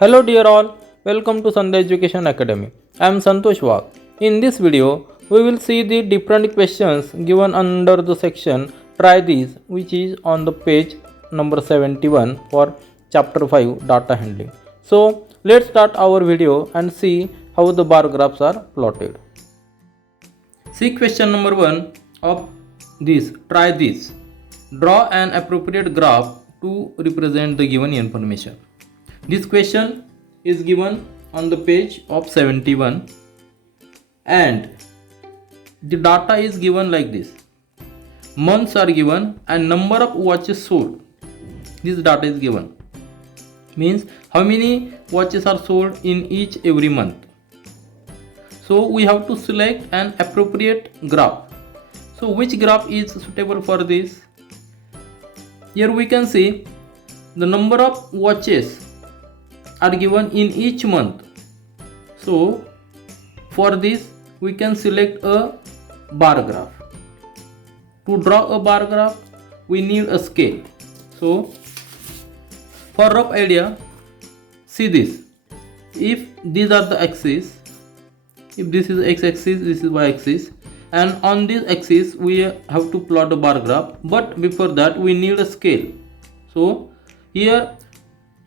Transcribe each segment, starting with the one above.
Hello dear all, welcome to Sandhya Education Academy. I am Santosh Wag. In this video, we will see the different questions given under the section Try This, which is on the page number 71 for chapter 5 data handling. So let's start our video and see how the bar graphs are plotted. See question number 1 of this. Try this. Draw an appropriate graph to represent the given information. This question is given on the page of 71 and the data is given like this. Months are given and number of watches sold. This data is given. Means how many watches are sold in each every month. So we have to select an appropriate graph. So which graph is suitable for this? Here we can see the number of watches are given in each month. So for this we can select a bar graph. To draw a bar graph we need a scale. So for rough idea, see this. If these are the axes, if this is x-axis, this is y-axis, and on this axis we have to plot a bar graph, but before that we need a scale. So here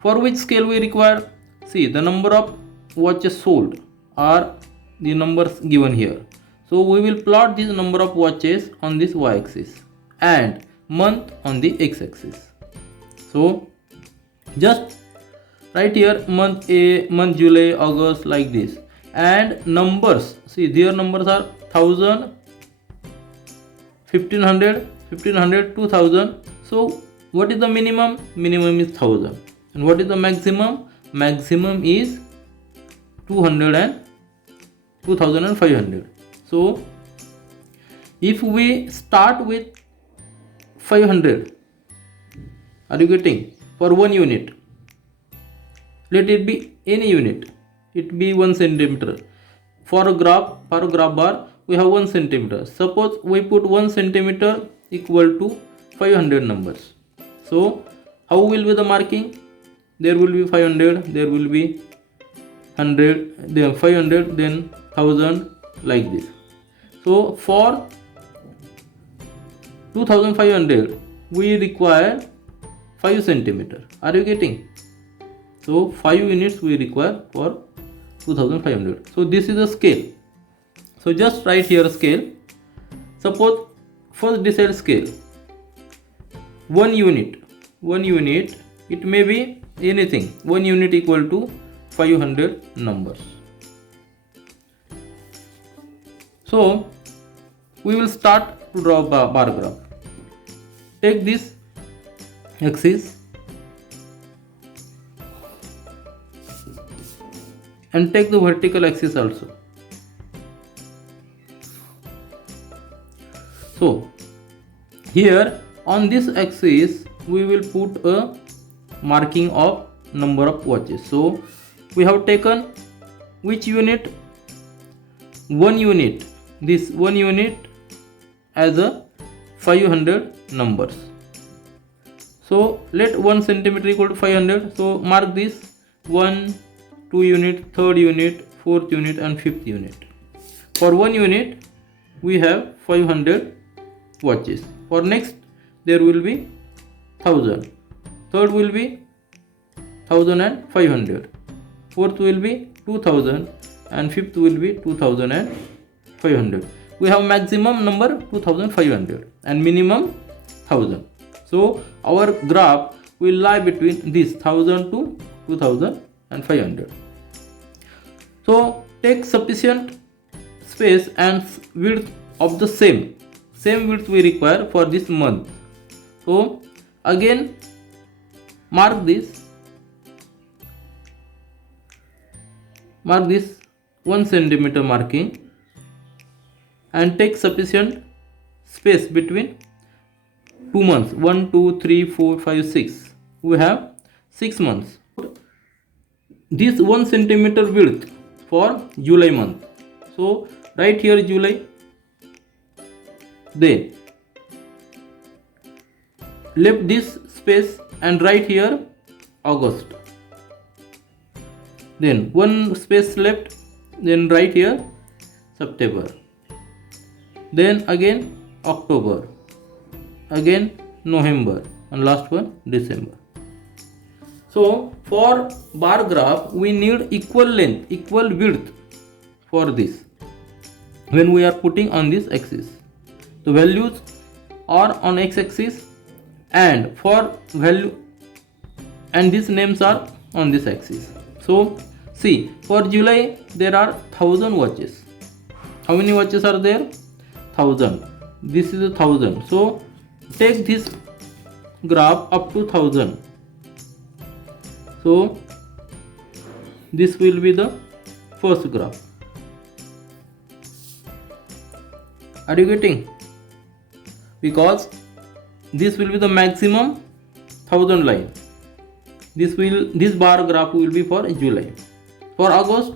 for which scale we require? See, the number of watches sold are the numbers given here. So we will plot this number of watches on this y-axis and month on the x-axis. So just right here month A, month July, August, like this. And numbers, see their numbers are 1000, 1500, 1500, 2000. So what is the minimum? Minimum is 1000. And what is the maximum? Maximum is 200 and 2500. So if we start with 500, are you getting? For one unit, let it be any unit, it be 1 centimeter. For a graph bar we have 1 centimeter. Suppose we put 1 centimeter equal to 500 numbers. So how will be the marking? There will be 500, there will be 100, then 500, then 1000, like this. So for 2500 we require 5 centimeter. Are you getting? So 5 units we require for 2500. So this is a scale. So just write here a scale. Suppose first decide scale. 1 unit, it may be anything. 1 unit equal to 500 numbers. So we will start to draw a bar graph. Take this axis and take the vertical axis also. So here on this axis we will put a marking of number of watches. So we have taken which unit? 1 unit. This 1 unit as a 500 numbers. So let 1 centimeter equal to 500. So mark this 1, 2 unit, 3rd unit, 4th unit and 5th unit. For 1 unit we have 500 watches. For next there will be 1000. Third will be 1500. Fourth will be 2000 and fifth will be 2500. We have maximum number 2500 and minimum 1000. So our graph will lie between this 1000 to 2500. So take sufficient space and width of the same width we require for this month. So again mark this 1 centimeter marking and take sufficient space between 2 months. 1, 2, 3, 4, 5, 6. We have 6 months. This 1 centimeter width for July month. So right here July. Then left this space and write here August. then one space left, then right here September, then again October, again November, and last one December. So for bar graph we need equal length, equal width for this when we are putting on this axis. The values are on x-axis and for value, and these names are on this axis. So see, for July there are 1000 watches. How many watches are there? 1000. This is 1000. So take this graph up to 1000. So this will be the first graph. Are you getting? Because this will be the maximum 1000 line. This bar graph will be for July. For August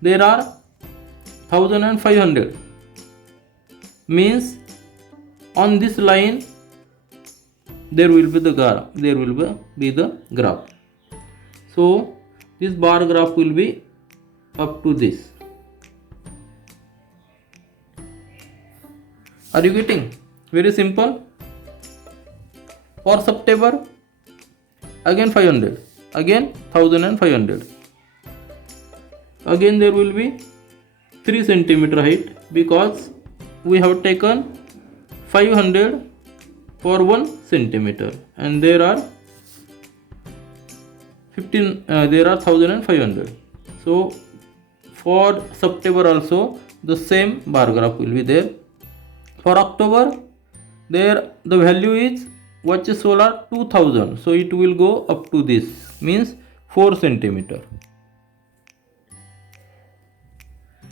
there are 1500. Means on this line there will be the graph. There will be the graph. So this bar graph will be up to this. Are you getting? Very simple. For September, again 500, again 1500. Again there will be 3 centimeter height because we have taken 500 for 1 centimeter, and there are 1500. So for September also the same bar graph will be there. For October there the value is watches solar 2000, so it will go up to this, means 4 centimeter,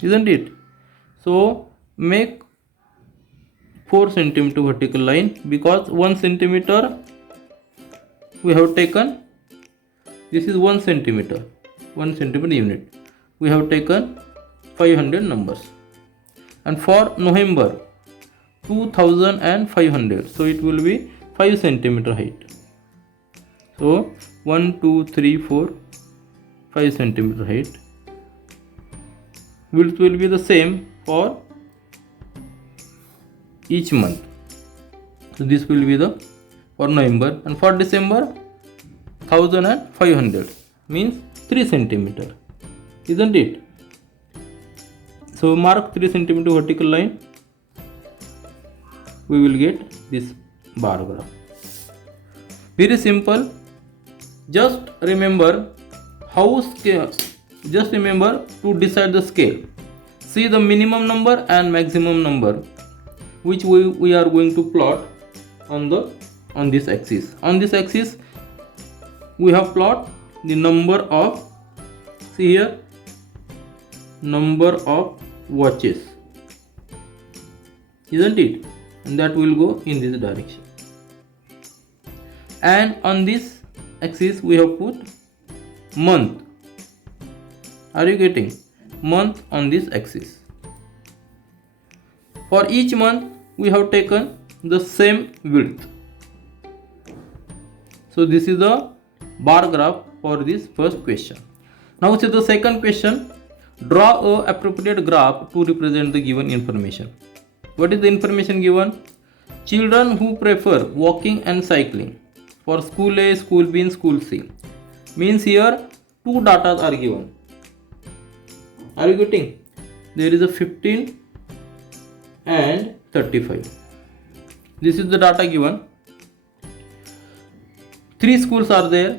isn't it? So make 4 centimeter vertical line because 1 centimeter we have taken. This is 1 centimeter unit. We have taken 500 numbers, and for November 2500, so it will be 5 centimeter height. So 1 2 3 4 5 centimeter height. Width will be the same for each month. So this will be the for November, and for December 1500 means 3 centimeter, isn't it? So mark 3 centimeter vertical line. We will get this bar graph. Very simple. Just remember how scale. Just remember to decide the scale. See the minimum number and maximum number, which we are going to plot on this axis. On this axis we have plot the number of, see here, number of watches, isn't it? And that will go in this direction. And on this axis we have put month. Are you getting? Month on this axis. For each month we have taken the same width. So this is the bar graph for this first question. Now see the second question. Draw a appropriate graph to represent the given information. What is the information given? Children who prefer walking and cycling. For school A, school B, and school C. Means here two data are given. Are you getting? There is a 15 and 35. This is the data given. 3 schools are there,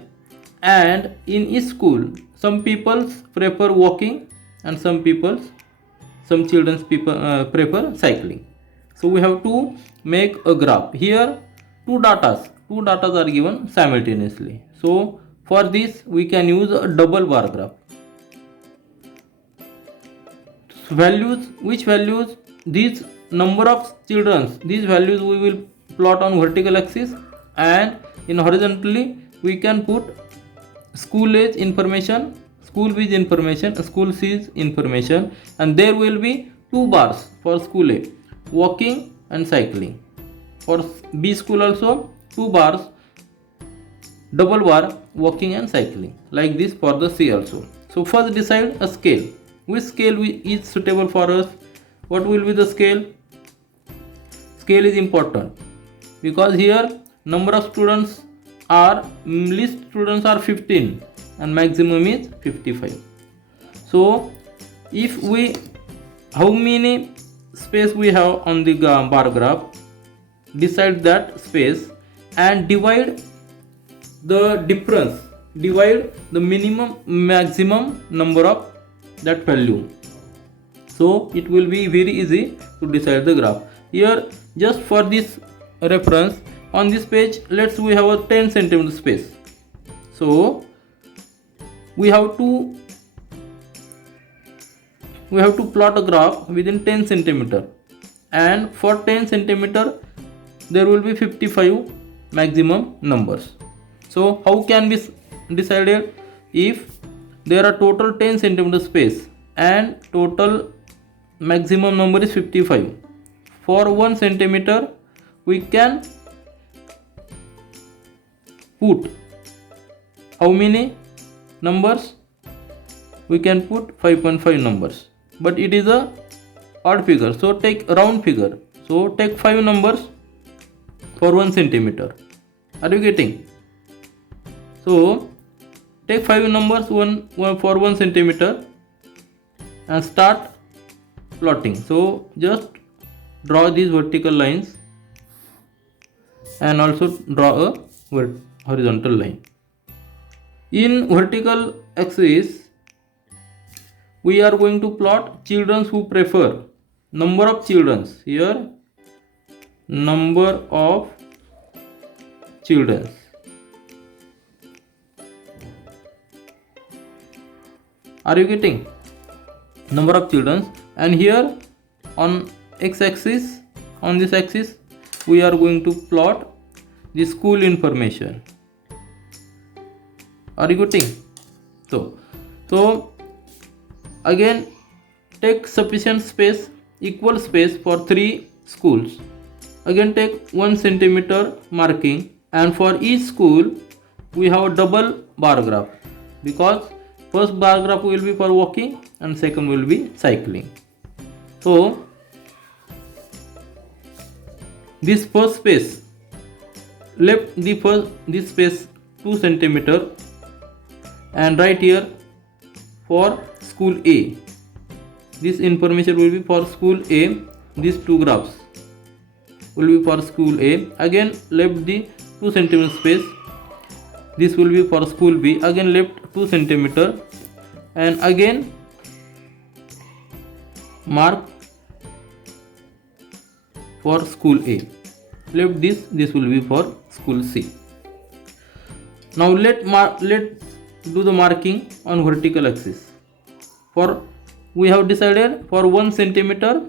and in each school some people prefer walking and some children prefer cycling. So we have to make a graph. Here two data are given simultaneously. So for this we can use a double bar graph. Which values? These number of children, these values we will plot on vertical axis, and in horizontally we can put school age information, school B information, school C's information, and there will be 2 bars for school A, walking and cycling. For B school also 2 bars, double bar, walking and cycling, like this for the C also. So first decide a scale. Which scale is suitable for us? What will be the scale? Scale is important because here number of students are, least students are 15 and maximum is 55. So if we, how many space we have on the bar graph, decide that space and divide the difference, divide the minimum maximum number of that value. So it will be very easy to decide the graph. Here just for this reference, on this page we have a 10 centimeter space. So we have to plot a graph within 10 centimeter, and for 10 centimeter there will be 55 maximum numbers. So how can be decided? If there are total 10 centimeter space and total maximum number is 55, for 1 centimeter we can put how many numbers? We can put 5.5 numbers, but it is a odd figure, so take round figure. So take 5 numbers for 1 centimeter. Are you getting? So take 5 numbers for 1 centimeter and start plotting. So just draw these vertical lines and also draw a horizontal line. In vertical axis we are going to plot children who prefer, number of children. Here number of children. Are you getting? Number of children. And here on x-axis, on this axis we are going to plot the school information. Are you getting? So again take sufficient space, equal space for 3 schools. Again take 1 centimeter marking, and for each school we have a double bar graph, because first bar graph will be for walking and second will be cycling. So this first space, left this space 2 centimeter and right here for school A. This information will be for school A. These 2 graphs will be for school A. Again left the 2 centimeter space. This will be for school B. Again left 2 centimeter and again mark for school A. Left this will be for school C. Now let do the marking on vertical axis. For we have decided for 1 centimeter.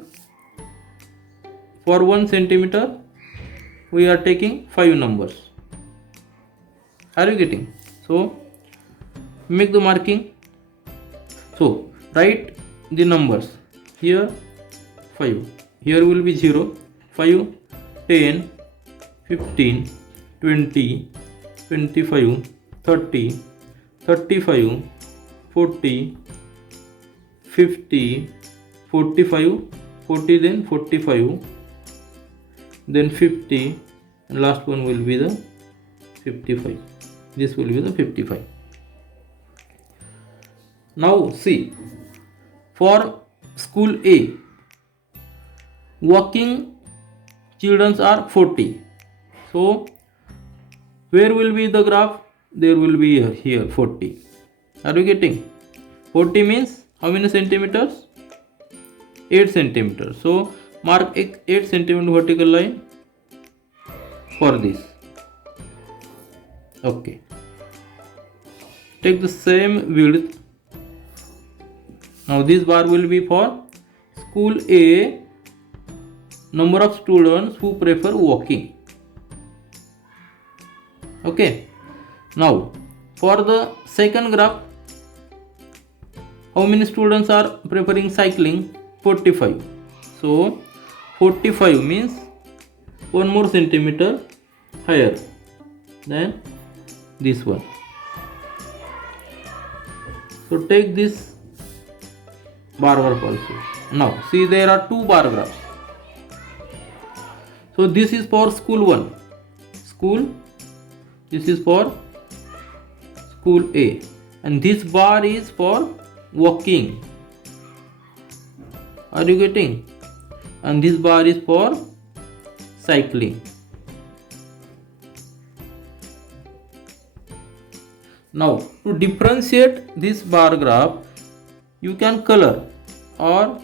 For 1 centimeter we are taking 5 numbers. Are you getting? So make the marking. So write the numbers. Here 5. Here will be 0, 5, 10, 15, 20, 25, 30, 35, 40, 50, 45, 40, then 45, then 50, and last one will be the 55. This will be the 55. Now see, for school A, walking children are 40. So where will be the graph? There will be here 40. Are you getting? 40 means how many centimeters? 8 centimeters. So mark 8 centimeter vertical line for this. Okay. Take the same width. Now this bar will be for school A, number of students who prefer walking. Okay. Now for the second graph, how many students are preferring cycling? 45. So 45 means 1 more centimeter higher than this one. So take this bar graph also. Now see, there are two bar graphs. So this is for school 1, school, this is for school A, and this bar is for walking. Are you getting? And this bar is for cycling. Now to differentiate this bar graph, you can color, or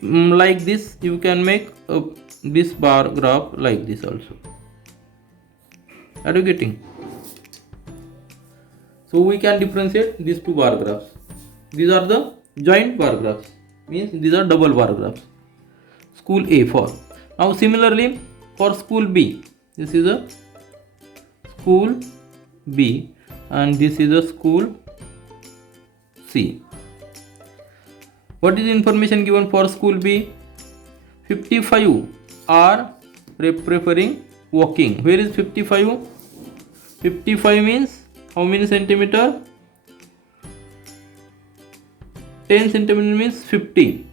like this you can make this bar graph like this also. Are you getting? So we can differentiate these two bar graphs. These are the joint bar graphs, means these are double bar graphs. School A for. Now similarly for school B, this is a school B and this is a school C. What is the information given for school B? 55 are preferring walking. Where is 55? 55 means how many centimeter? 10 centimeter means 50.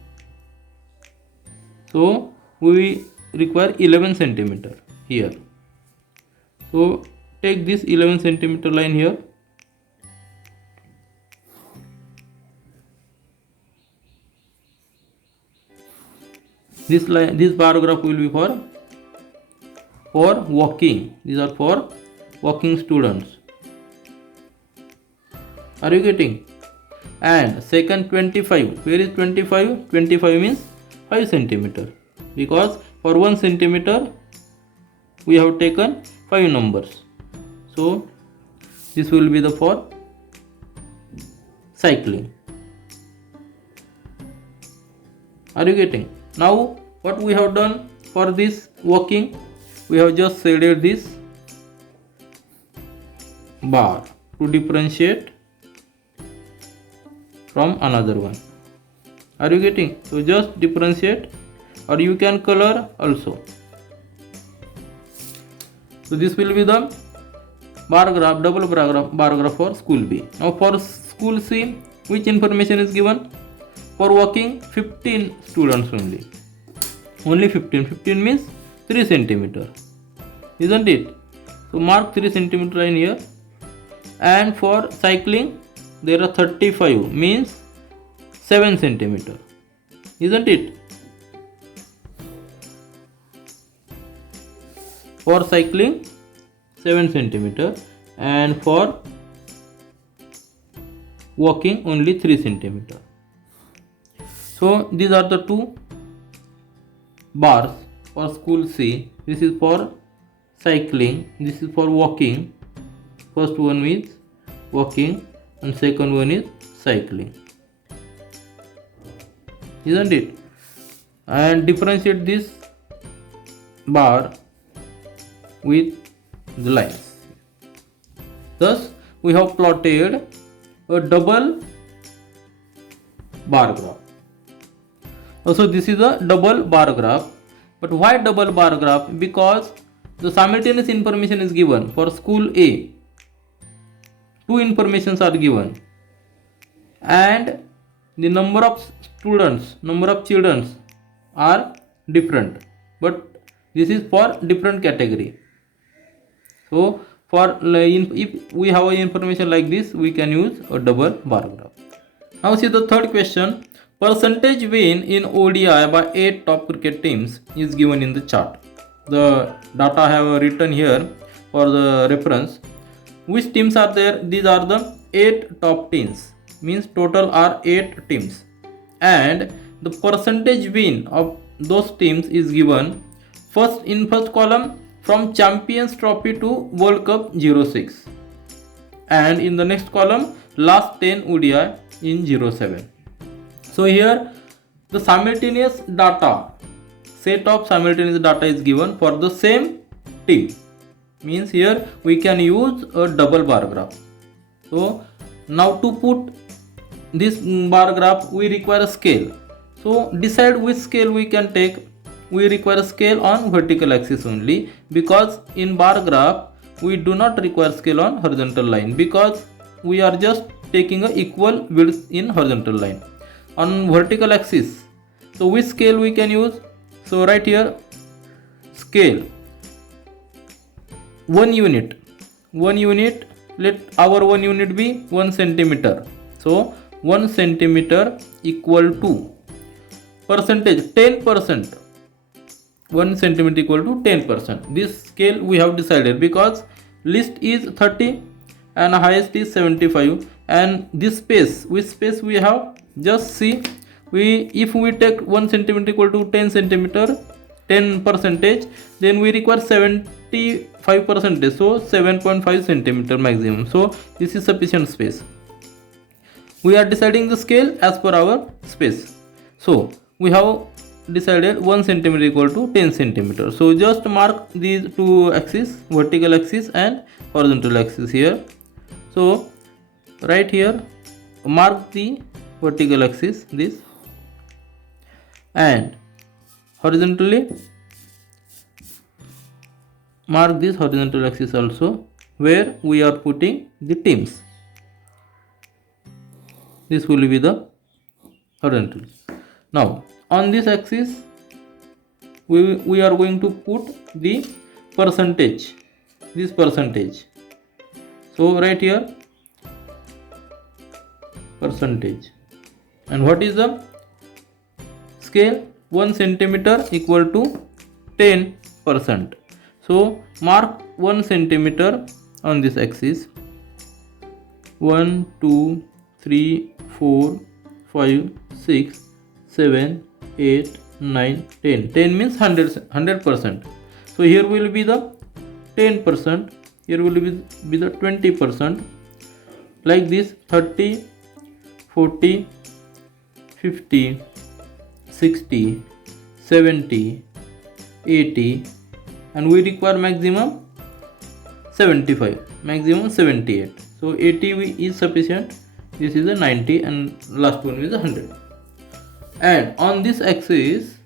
So we require 11 centimeter here. So take this 11 centimeter line here. This line, this bar graph will be for walking. These are for walking students. Are you getting? And second 25. Where is 25? 25 means 5 centimeter. Because for 1 centimeter we have taken 5 numbers. So this will be the for cycling. Are you getting? Now what we have done for this walking, we have just shaded this bar to differentiate from another one. Are you getting? So just differentiate, or you can color also. So this will be the bar graph, double bar graph for school B. Now for school C, which information is given? For walking 15 students only. Only 15. 15 means 3 centimeter. Isn't it? So mark 3 centimeter line here. And for cycling there are 35 means 7 centimeter. Isn't it? For cycling 7 centimeter and for walking only 3 centimeter. So these are the two bars for school C. This is for cycling, this is for walking. First one is walking and second one is cycling. Isn't it? And differentiate this bar with the lines. Thus we have plotted a double bar graph. Also this is a double bar graph. But why double bar graph? Because the simultaneous information is given. For school A, two informations are given and the number of students, number of children are different, but this is for different category. So for if we have information like this, we can use a double bar graph. Now see the third question. Percentage win in ODI by 8 top cricket teams is given in the chart. The data I have written here for the reference. Which teams are there? These are the 8 top teams. Means total are 8 teams. And the percentage win of those teams is given first in first column from Champions Trophy to World Cup 06. And in the next column last 10 ODI in 07. So here the simultaneous data, set of simultaneous data is given for the same team. Means here we can use a double bar graph. So now to put this bar graph we require a scale. So decide which scale we can take. We require a scale on vertical axis only, because in bar graph we do not require scale on horizontal line, because we are just taking a equal width in horizontal line. On vertical axis, so which scale we can use? So right here, scale 1 unit, let our 1 unit be 1 centimeter. So 1 centimeter equal to percentage 10%. 1 centimeter equal to 10%. This scale we have decided because least is 30 and highest is 75, and this space, which space we have, just see, if we take 1 centimeter equal to 10 centimeter, 10%, then we require 75%, so 7.5 centimeter maximum. So this is sufficient space. We are deciding the scale as per our space. So we have decided 1 centimeter equal to 10 centimeter. So just mark these two axes, vertical axis and horizontal axis here. So right here, mark the vertical axis, this, and horizontally mark this horizontal axis also, where we are putting the teams. This will be the horizontal. Now on this axis, we are going to put the percentage, this percentage. So right here, percentage, and what is the scale? 1 centimeter equal to 10%. So mark 1 centimeter on this axis. 1, 2, 3, 4, 5, 6, 7, 8, 9, 10. 10 means 100%. So here will be the 10%, here will be the 20%, like this, 30, 40, 50, 60, 70, 80, and we require maximum 75, maximum 78. So 80 is sufficient. This is a 90, and last one is 100. And on this axis,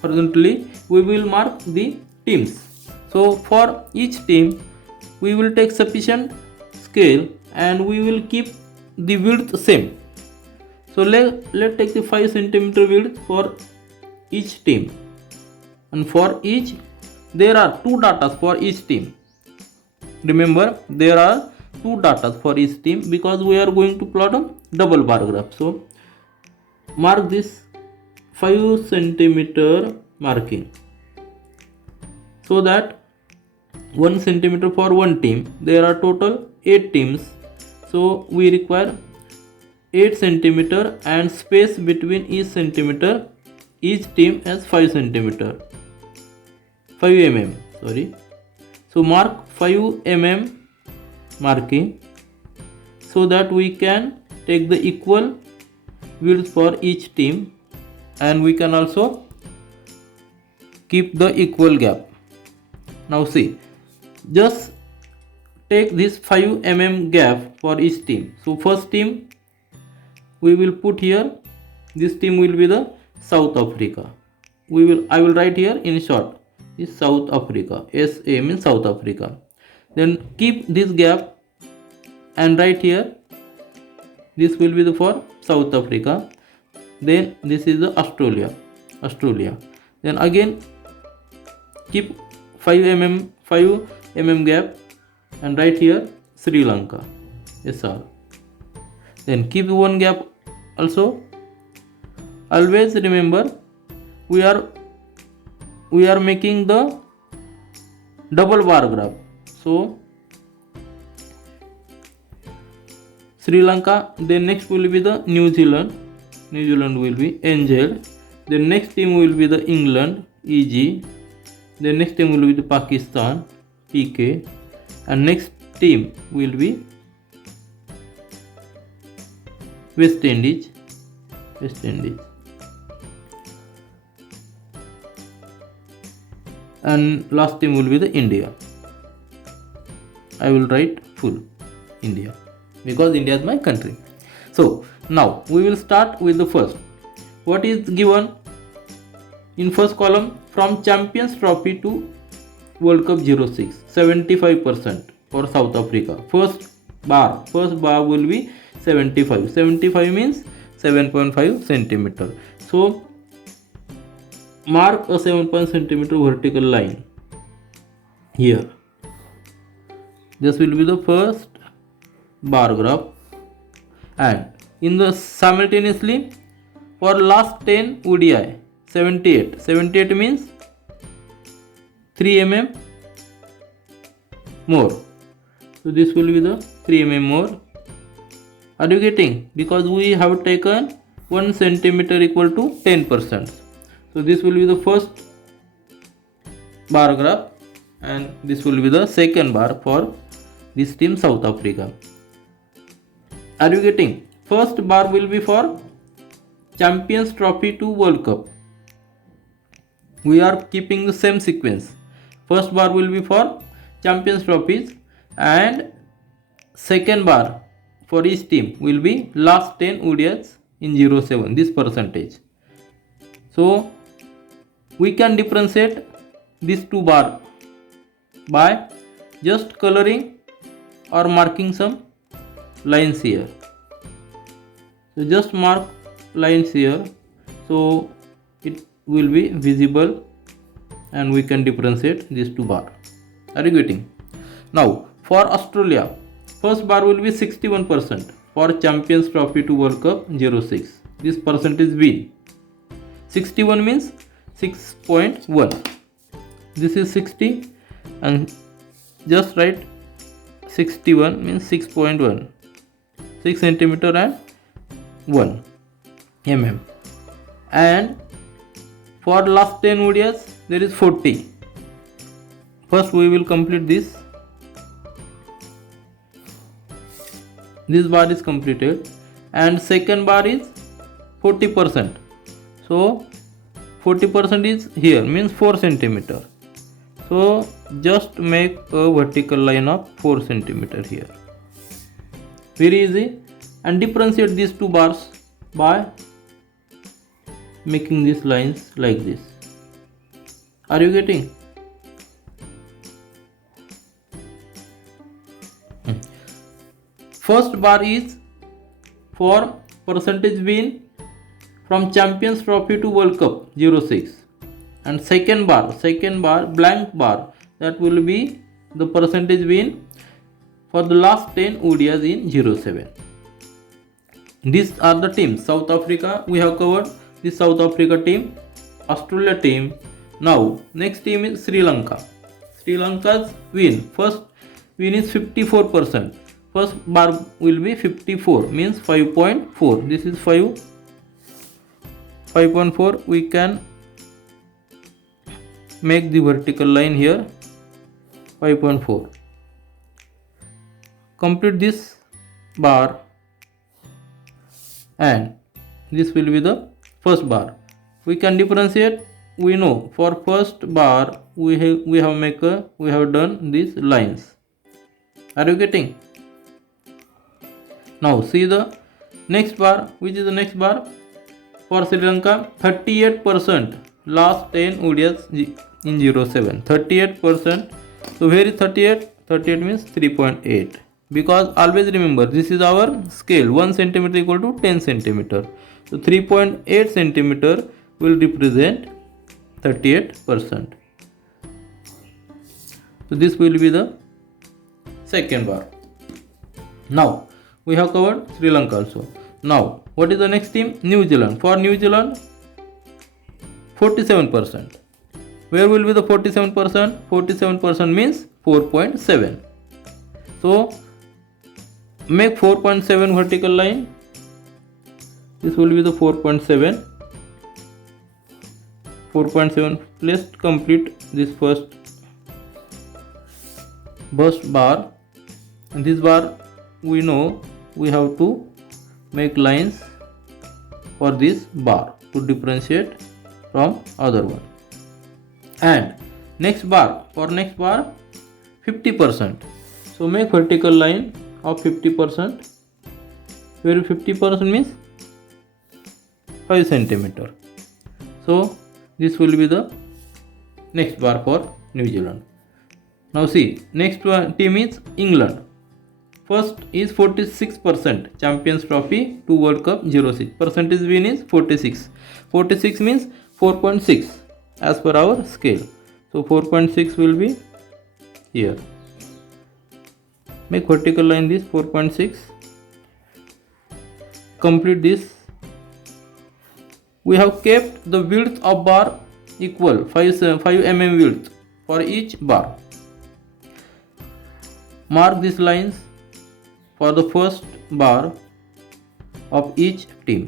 horizontally, we will mark the teams. So for each team, we will take sufficient scale and we will keep the width same. So let's take the 5 centimeter width for each team, and for each there are 2 data for each team. Remember, there are 2 data for each team because we are going to plot a double bar graph. So mark this 5 centimeter marking, so that 1 centimeter for one team. There are total 8 teams, so we require 8 centimeter, and space between each centimeter, each team has 5 centimeter, 5 mm, sorry. So mark 5 mm marking, so that we can take the equal width for each team, and we can also keep the equal gap. Now see, just take this 5 mm gap for each team. So first team we will put here, this team will be the South Africa. I will write here in short, is South Africa. SA means South Africa. Then keep this gap and write here, this will be the for South Africa. Then this is the Australia. Then again keep 5 mm gap and write here Sri Lanka, SR. Then keep one gap also. Always remember, we are making the double bar graph. So Sri Lanka, then next will be the New Zealand will be NZ. Then next team will be the England, EG. Then next team will be the Pakistan, PK, and next team will be West Indies. And last team will be the India. I will write full India because India is my country. So now we will start with the first. What is given in first column? From Champions Trophy to World Cup 06, 75% for South Africa. First bar. First bar will be 75. 75 means 7.5 centimeter. So mark a 7.5 centimeter vertical line here. This will be the first bar graph, and in the simultaneously for last 10 ODI 78 means 3 mm more. So this will be the 3 mm more. Are you getting? Because we have taken 1 centimeter equal to 10%. So this will be the first bar graph, and this will be the second bar for this team South Africa. Are you getting? First bar will be for Champions Trophy to World Cup. We are keeping the same sequence. First bar will be for Champions Trophies, and second bar for each team will be last 10 ODIs in 07, this percentage. So we can differentiate these two bar by just coloring or marking some lines here. So just mark lines here, so it will be visible and we can differentiate these two bar. Are you getting? Now for Australia, first bar will be 61% for Champions Trophy to World Cup 06. This percentage win. 61 means 6.1. This is 60, and just write 61 means 6.1, 6 centimeter and 1 mm. And for last 10 ODIs there is 40. First we will complete this. This bar is completed, and second bar is 40%. So 40% is here, means 4 centimeter. So just make a vertical line of 4 centimeter here. Very easy. And differentiate these two bars by making these lines like this. Are you getting? First bar is for percentage win from Champions Trophy to World Cup 06, and second bar blank bar, that will be the percentage win for the last 10 ODIs in 07. These are the teams. South Africa, we have covered this South Africa team, Australia team. Now next team is Sri Lanka. Sri Lanka's win, first win is 54%. First bar will be 54, means 5.4. This is 5.4. We can make the vertical line here, 5.4. Complete this bar, and this will be the first bar. We can differentiate. We know for first bar we have done these lines. Are you getting? Now see the next bar. Which is the next bar? For Sri Lanka, 38% last 10 ODIs in 07. 38%. So here is 38. 38 means 3.8. Because always remember, this is our scale. 1 centimeter equal to 10 centimeter. So 3.8 centimeter will represent 38%. So this will be the second bar. Now we have covered Sri Lanka also. Now what is the next team? New Zealand. For New Zealand, 47%. Where will be the 47%? 47% means 4.7. So make 4.7 vertical line. This will be the 4.7. 4.7. Let's complete this first bar. And this bar, we know we have to make lines for this bar to differentiate from other one. And next bar, 50%. So make vertical line of 50%. Where 50% means 5 centimeter. So this will be the next bar for New Zealand. Now see, next one team is England. first is 46%, Champions Trophy to World Cup 06. Percentage win is 46. 46 means 4.6 as per our scale. So 4.6 will be here. Make vertical line this 4.6. Complete this. We have kept the width of bar equal 5 mm width for each bar. Mark these lines for the first bar of each team,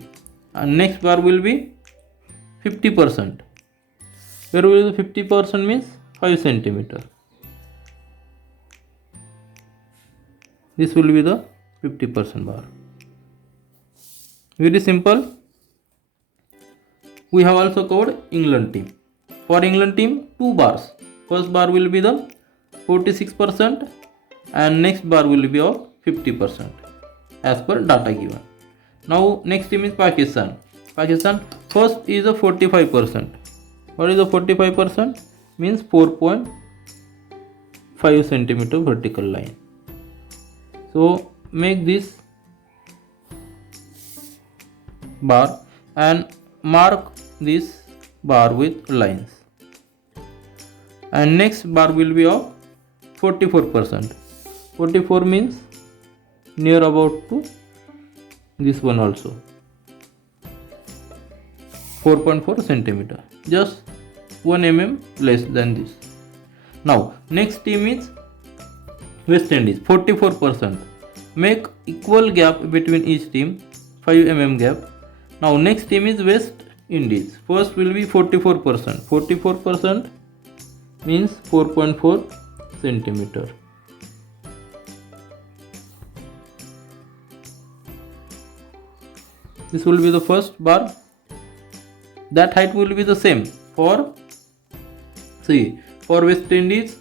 and next bar will be 50%. Where will the 50% means 5 centimeter. This will be the 50% bar. Very simple. We have also covered England team. For England team, 2 bars. First bar will be the 46% and next bar will be of 50% as per data given. Now next team is Pakistan. Pakistan first is a 45%. What is the 45%? Means 4.5 centimeter vertical line. So make this bar and mark this bar with lines. And next bar will be of 44%. 44 means near about to this one also. 4.4 centimeter. Just 1 mm less than this. Now next team is West Indies, 44%. Make equal gap between each team, 5 mm gap. Now next team is West Indies. First will be 44%. 44% means 4.4 centimeter. This will be the first bar. That height will be the same for West Indies.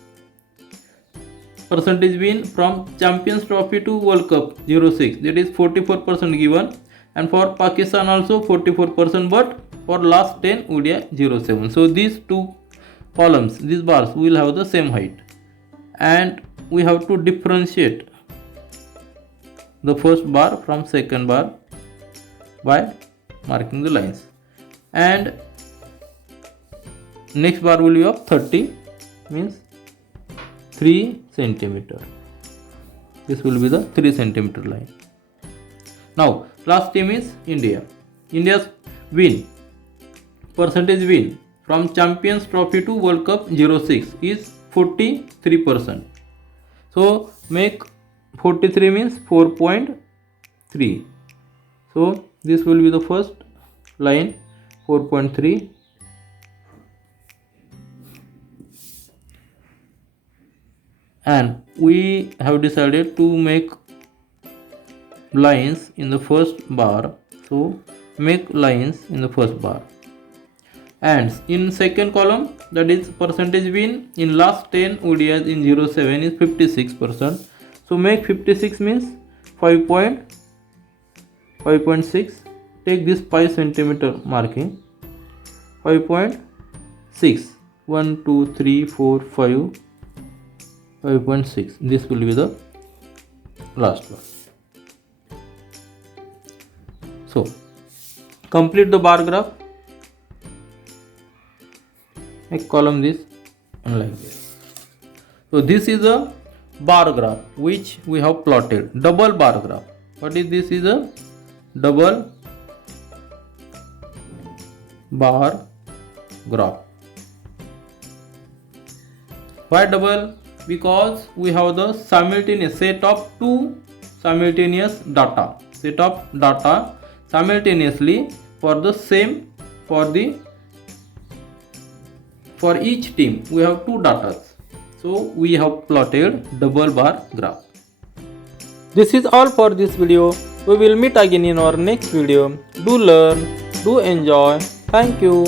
Percentage win from Champions Trophy to World Cup 06, that is 44% given, and for Pakistan also 44%, but for last 10 ODI 07. So these two columns, these bars will have the same height, and we have to differentiate the first bar from second bar by marking the lines, and next bar will be of 30, means 3 centimeter. This will be the 3 centimeter line. Now last team is India. India's win, percentage win from Champions Trophy to World Cup 06 is 43%. So make 43 means 4.3. So this will be the first line, 4.3. And we have decided to make lines in the first bar. So make lines in the first bar. And in second column, that is percentage win in last 10 ODIs in 07 is 56%. So make 56 means 5.6. Take this 5 centimeter marking. 5.6. 1, 2, 3, 4, 5. 5.6. This will be the last one. So complete the bar graph. Make column this and like this. So this is a bar graph which we have plotted. Double bar graph. What is this? Is a double bar graph. Why double? Because we have the simultaneous set of two simultaneous data. Set of data simultaneously for the same for each team we have two data. So we have plotted double bar graph. This is all for this video. We will meet again in our next video. Do learn, do enjoy. Thank you.